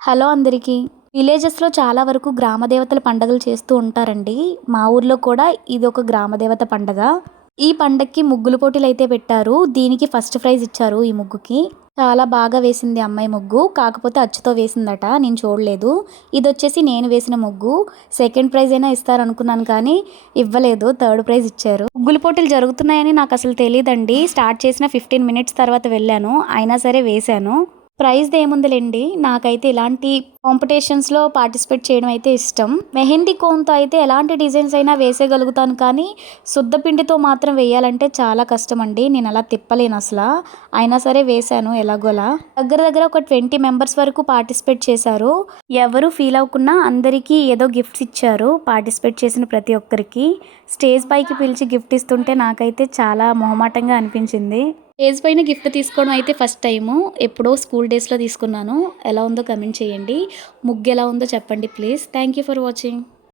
Hello అందరికీ. విలేజెస్‌లో చాలా వరకు గ్రామ దేవతల పండుగలు చేస్తూ ఉంటారండి. మా ఊర్లో కూడా ఇది ఒక గ్రామ దేవత పండగ. ఈ పండక్కి ముగ్గుల పోటీలైతే పెట్టారు. దీనికి ఫస్ట్ ప్రైజ్ ఇచ్చారు ఈ ముగ్గుకి. చాలా బాగా వేసింది అమ్మాయి ముగ్గు. కాకపోతే అచ్చుతో వేసిందట. నేను చూడలేదు. ఇదొచ్చేసి నేను వేసిన ముగ్గు. సెకండ్ ప్రైజ్ అయినా ఇస్తారనుకున్నాను కానీ ఇవ్వలేదు. థర్డ్ ప్రైజ్ ఇచ్చారు. ముగ్గుల పోటీలు జరుగుతున్నాయని నాకసలు తెలీదండి. స్టార్ట్ చేసిన 15 మినిట్స్ తర్వాత వెళ్ళాను. అయినా సరే వేశాను. ప్రైజ్‌దేముందిలెండి. నాకైతే ఇలాంటి కాంపిటీషన్స్‌లో పార్టిసిపేట్ చేయడం అయితే ఇష్టం. మెహందీ కోన్‌తో అయితే ఎలాంటి డిజైన్స్ అయినా వేసేయగలుగుతాను కానీ, సుద్ద పిండితో మాత్రం వేయాలంటే చాలా కష్టమండి. నేనలా తిప్పలేనసల. అయినా సరే వేశాను ఎలాగోలా. దగ్గర దగ్గర ఒక 20 మెంబర్స్ వరకు పార్టిసిపేట్ చేశారు. ఎవరు ఫీల్ అవ్వకున్నా అందరికీ ఏదో గిఫ్ట్స్ ఇచ్చారు. పార్టిసిపేట్ చేసిన ప్రతి ఒక్కరికి. స్టేజ్ పైకి పిలిచి గిఫ్ట్ ఇస్తుంటే నాకైతే చాలా మొహమాటంగా అనిపించింది. స్టేజ్ పైన గిఫ్ట్ తీసుకోవడం అయితే ఫస్ట్ టైము. ఎప్పుడో స్కూల్ డేస్‌లో తీసుకున్నాను. ఎలా ఉందో కామెంట్ చేయండి. ముగ్గు ఎలా ఉందో చెప్పండి please. Thank you for watching.